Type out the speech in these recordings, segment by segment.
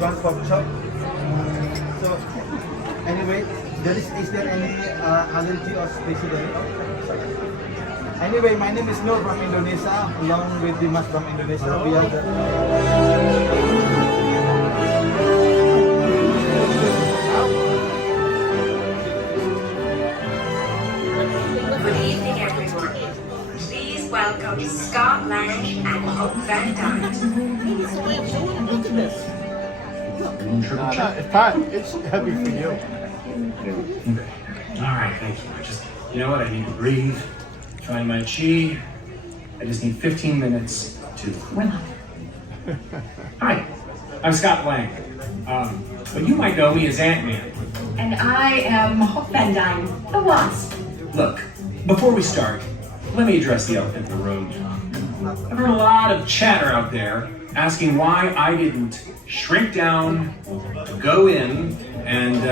one pork chop. So, anyway, is there any allergy or special? Anyway, my name is Nur from Indonesia, along with Dimas from Indonesia. We are Good evening, everyone. Please welcome Scott Lang and Hope Van Dyne. Look at this. It's heavy for you. All right, thank you. You know what? I need to breathe, find my chi. I just need 15 minutes to. We're not. Hi, I'm Scott Lang. But you might know me as Ant-Man. And I am Hope Van Dyne, the Wasp. Look, before we start, let me address the elephant in the room. I've heard a lot of chatter out there asking why I didn't shrink down, go in, and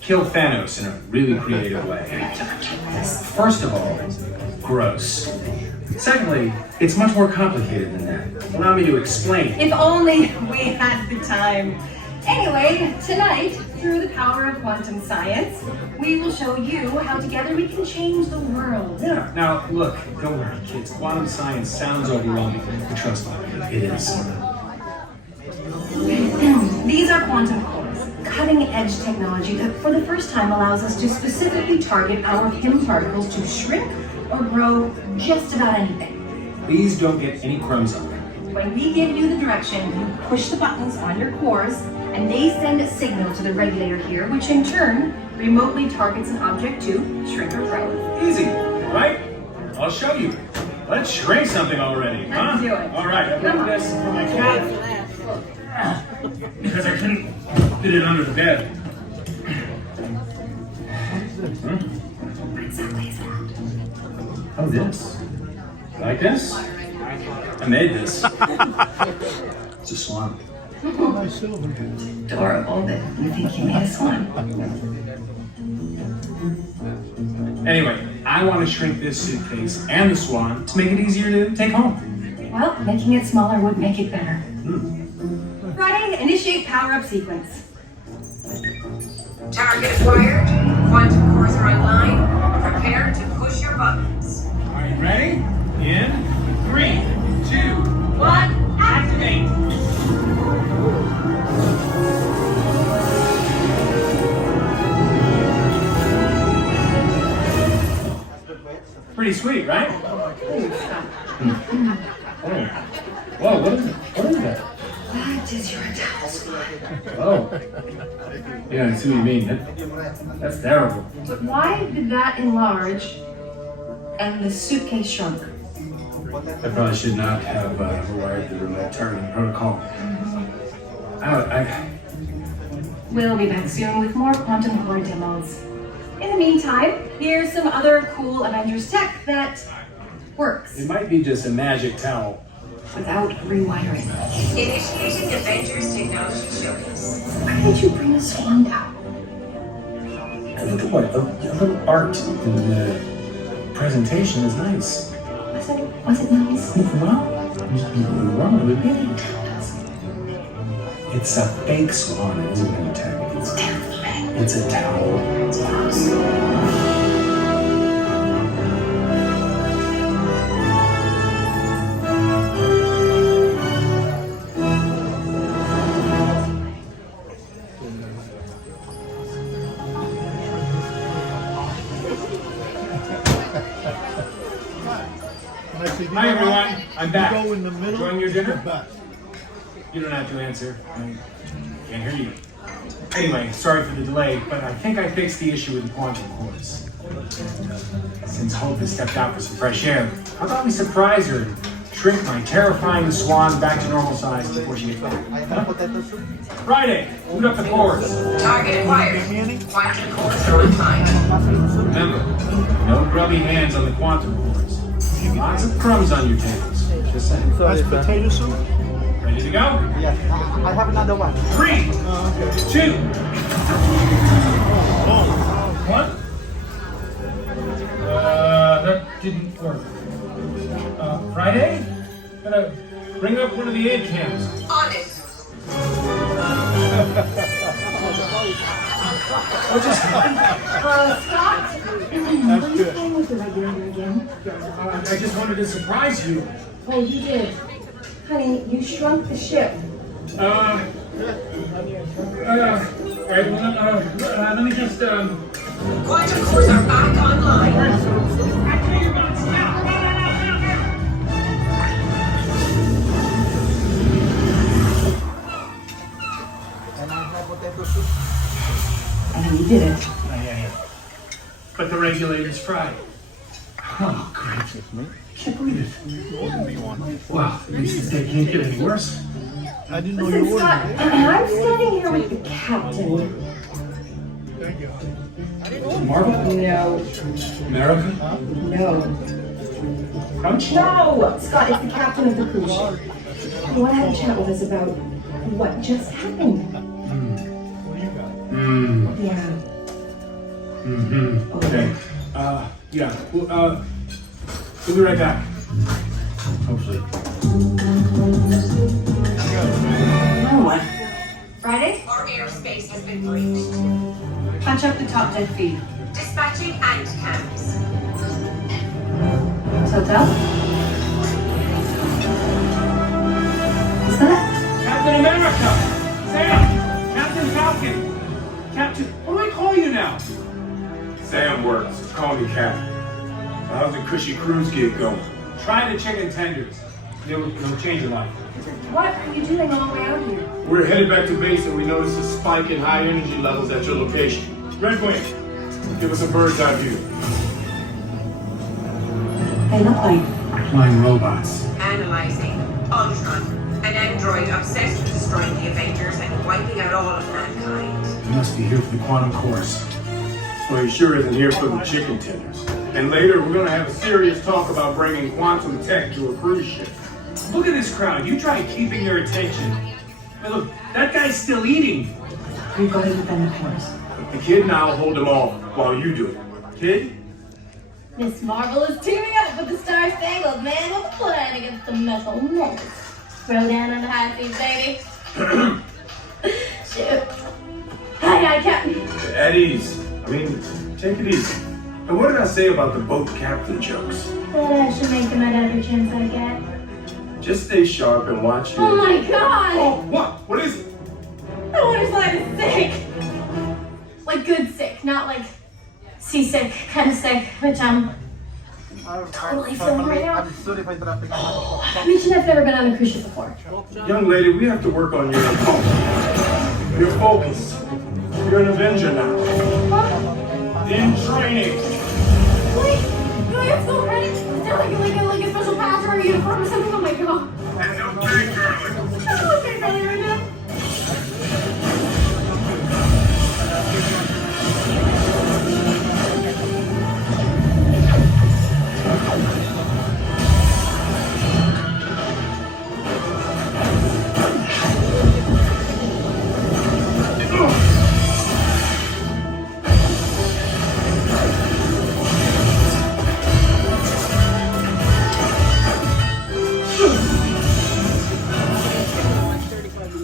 kill Thanos in a really creative way. First of all, gross. Secondly, it's much more complicated than that. Allow me to explain. If only we had the time. Anyway, tonight, through the power of quantum science, we will show you how together we can change the world. Yeah. Now, look, don't worry, kids. Quantum science sounds overwhelming, but trust me, it is. These are quantum cores, cutting-edge technology that for the first time allows us to specifically target our PIM particles to shrink or grow just about anything. Please don't get any crumbs on them. When we give you the direction, you push the buttons on your cores, and they send a signal to the regulator here, which in turn remotely targets an object to shrink or grow. Easy, right? I'll show you. Let's shrink something already, huh? Let's do it. All right, I brought this for my cat because I couldn't fit it under the bed. What exactly is that? Oh, this? Like this? I made this. It's a swan. Adorable that you think you made a swan. Anyway, I want to shrink this suitcase and the swan to make it easier to take home. Well, making it smaller would make it better. Friday, initiate power-up sequence. Target acquired. Quantum cores are online. Prepare to push your buttons. Are you ready? In 3, 2, 1, activate! Pretty sweet, right? Whoa, what is it? What is that? That is your towel squad. Oh. Yeah, I see what you mean. That's terrible. But why did that enlarge and the suitcase shrunk? I probably should not have wired the remote targeting protocol. We'll be back soon with more quantum core demos. In the meantime, here's some other cool Avengers tech that works It might be just a magic towel. without rewiring. Initiating Avengers Technology Showcase. Why did you bring a swan down? Look at what a little art in the presentation is nice. Was it nice? Well, wrong with it. It's a fake swan. It isn't an attack. It's a towel. It's gross. Hi everyone, I'm back. Go in the middle. Enjoying your dinner? Back. You don't have to answer. I can't hear you. Anyway, sorry for the delay, but I think I fixed the issue with the quantum cores. Since Hope has stepped out for some fresh air, how about we surprise her and shrink my terrifying swan back to normal size before she gets back? I have potato soup. Friday, boot up the cores. Target acquired. Quantum cores are online. Remember, no grubby hands on the quantum cores. Lots of crumbs on your tables. Just saying. That's potato soup? Ready to go? Yes. I have another one. 3, 2, 1. That didn't work. Friday? Bring up one of the aid cams. On it. What just happened? Scott, are you playing with the regulator again? I just wanted to surprise you. Oh, you did. Honey, you shrunk the ship. All right, well, let me just, Quantum cores are back online. And I have potato soup. And you did it. yeah. But the regulator's fried. Oh, great. Can't believe it. Well, at least this day can't get any worse. I didn't know Listen, you Scott, ordered. I'm standing here with the captain. Marvel? No. America? No. Crunch? No! Scott, it's the captain of the cruise ship. He want to have a chat with us about what just happened. Yeah. Okay. Yeah. We'll be right back. Hopefully. Now what? Friday? Our airspace has been breached. Punch up the top dead feed. Dispatching ant cams. Hotel? Is that? Captain America! Sam! Captain Falcon! Captain, what do I call you now? Sam works. Call me Cap. How's the cushy cruise gig going? Try the chicken tenders. It'll change your life. What are you doing all the way out here? We're headed back to base and we noticed a spike in high energy levels at your location. Red Wing, give us a bird's eye view. They look like Flying robots. Analyzing. Ultron. An android obsessed with destroying the Avengers and wiping out all of mankind. You must be here for the quantum course. Well, he sure isn't here for the chicken tenders. And later, we're gonna have a serious talk about bringing quantum tech to a cruise ship. Look at this crowd. You try keeping their attention. Hey, look, that guy's still eating. you're going to defend the course. The kid and I'll hold them off while you do it. Kid? Miss Marvel is teaming up with the Star Spangled Man with a plan against the metal menace. Throw down on the high seas, baby. Shoot. Hi, Captain. At ease. Take it easy. And what did I say about the boat captain jokes? That I should make them at every chance I get. Just stay sharp and watch your... Oh my god! Oh, what? What is it? The waterslide is sick! Like good sick, not like seasick kind of sick, which I'm totally feeling right now. I'm sorry if I traffic. I mentioned I've never been on a cruise ship before. Young lady, we have to work on your focus. You're an Avenger now. In training. Wait, do I have to go credit? Is there like a special pass or a uniform or something? Oh my god. And no big girl. I'm okay, Charlie, right now.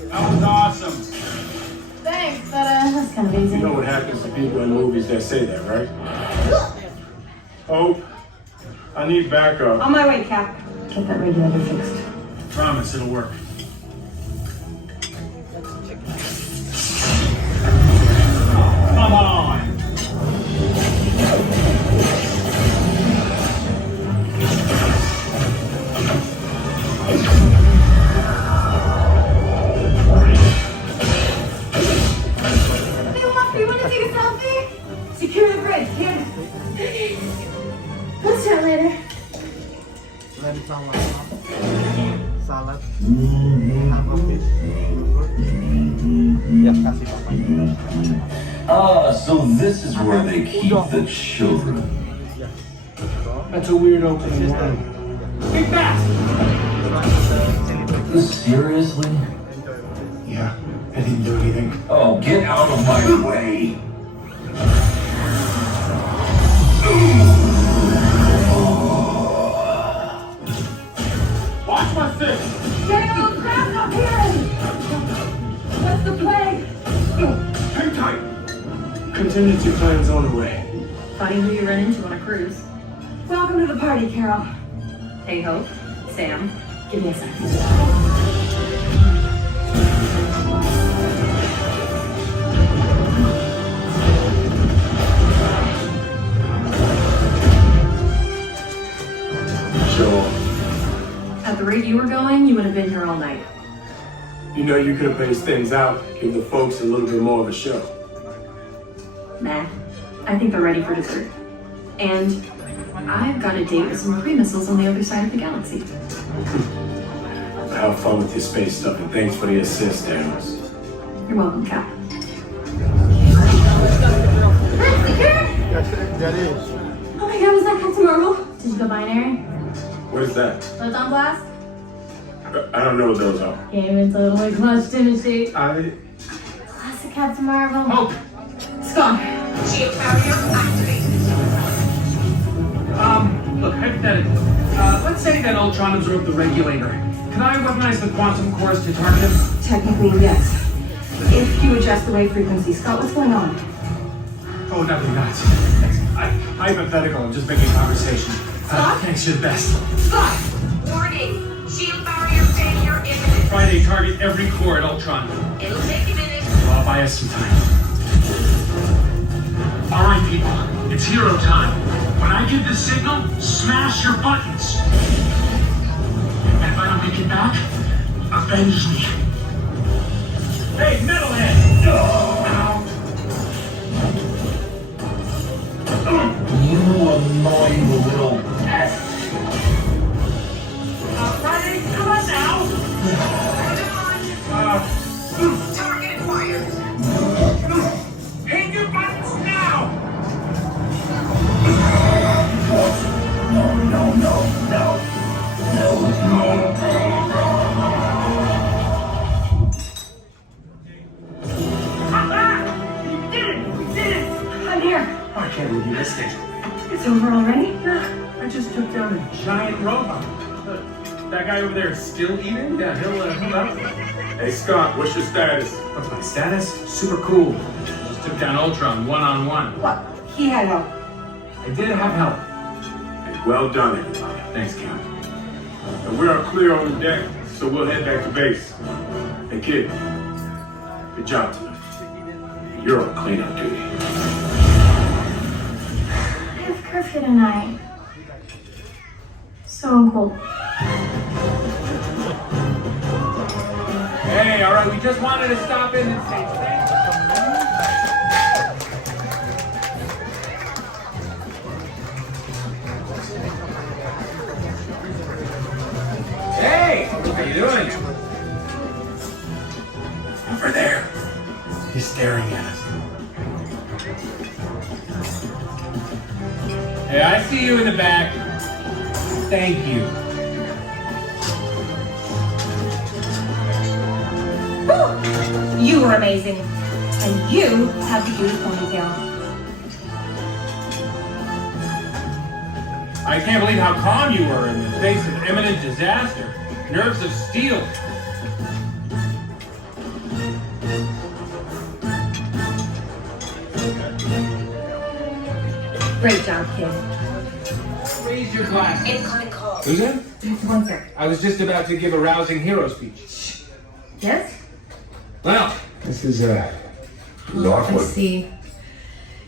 That was awesome. Thanks, but that's kind of easy. You know what happens to people in movies that say that, right? Hope, I need backup. On my way, Cap. Get that regulator fixed. Promise it'll work. Come on. Hey, Luffy, you want to take a selfie? Secure the bridge, kid. Let's chat later. Let it sound like salad. Half of it. Yes, kasih papa. Ah, so this is where they keep the children. That's a weird opening word. Big fast! Seriously? Yeah, I didn't do anything. Oh, get out of my way! Watch my six. What's the play? Hang tight. Contingency plan's on the way. Funny who you run into on a cruise. Welcome to the party, Carol. Hey, Hope. Sam. Give me a second. Sure. At the rate you were going, you would have been here all night. You know, you could have paced things out, give the folks a little bit more of a show. Nah. I think they're ready for dessert. And I've got a date with some pre-missiles on the other side of the galaxy. Have fun with your space stuff, and thanks for the assist, Amos. You're welcome, Cap. That is. Oh my god, was that Captain Marvel? Did you go binary? What is that? Photon blast? I don't know what those are. Came in totally clutch, didn't she? Classic Captain Marvel. Hope. It's gone. Shield barrier activated. Look, hypothetically, let's say that Ultron absorbed the regulator. Can I weaponize the quantum cores to target him? Technically, yes. If you adjust the wave frequency. Scott, what's going on? Oh, nothing, nuts. Hypothetical, I'm just making conversation. Thanks, you're the best. Scott! Warning! Shield barrier failure imminent. Friday, target every core at Ultron. It'll take a minute. Well, I'll buy us some time. All right, people, it's hero time. When I give the signal, smash your buttons. And if I don't make it back, avenge me. Hey, Metalhead! You annoying little pest. Friday, come on now! Target acquired. Hit your buttons now! I'm here. I can't believe you missed it. It's over already? I just took down a giant robot. That guy over there is still eating? Yeah, he'll help. Hey, Scott, what's your status? What's my status? Super cool. Just took down Ultron one-on-one. What? He had help. I did have help. Hey, well done, everybody. Thanks, Cap. And we are clear on the deck, so we'll head back to base. Hey, kid, good job tonight. You're on cleanup duty. I have curfew tonight. So cool. Hey, all right, we just wanted to stop in and say thanks. Hey, how you doing? Over there. He's staring at us. Hey, I see you in the back. Thank you. You were amazing. And you have the cutest ponytail. I can't believe how calm you were in the face of imminent disaster. Nerves of steel. Great job, kid. Raise your glass. Incoming call. Who's that? One sec. I was just about to give a rousing hero speech. Yes? Well, this is I see.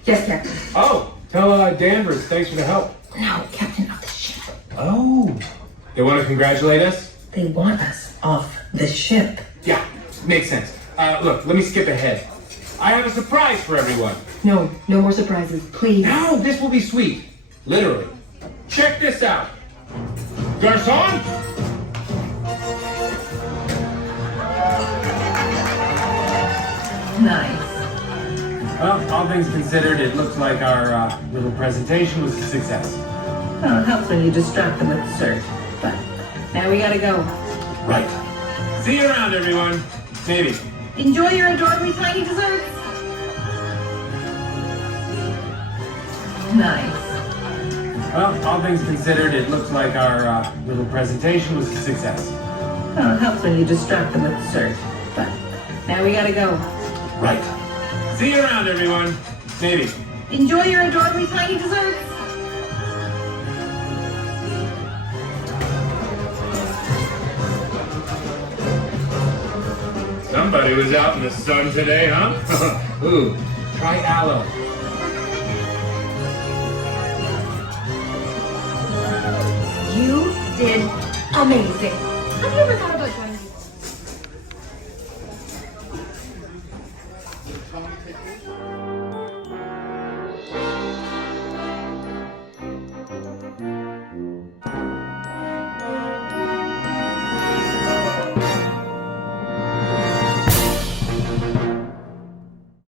Yes, Captain. Oh, tell Danvers thanks for the help. No, Captain of the ship. Oh. They want to congratulate us? They want us off the ship. Yeah, makes sense. Look, let me skip ahead. I have a surprise for everyone. No more surprises, please. No, this will be sweet. Literally. Check this out. Garçon? Nice. Well, all things considered, it looks like our little presentation was a success. Well, it helps when you distract them with dessert. But now we gotta go. Right. See you around, everyone. Maybe. Enjoy your adorably tiny desserts. Nice. Well, all things considered, it looks like our little presentation was a success. Well, it helps when you distract them with dessert. But Now we gotta go. Right. See you around, everyone. Maybe. Enjoy your adorably tiny desserts. Somebody was out in the sun today, huh? Ooh, try aloe. You did amazing. Have you ever thought about joining me?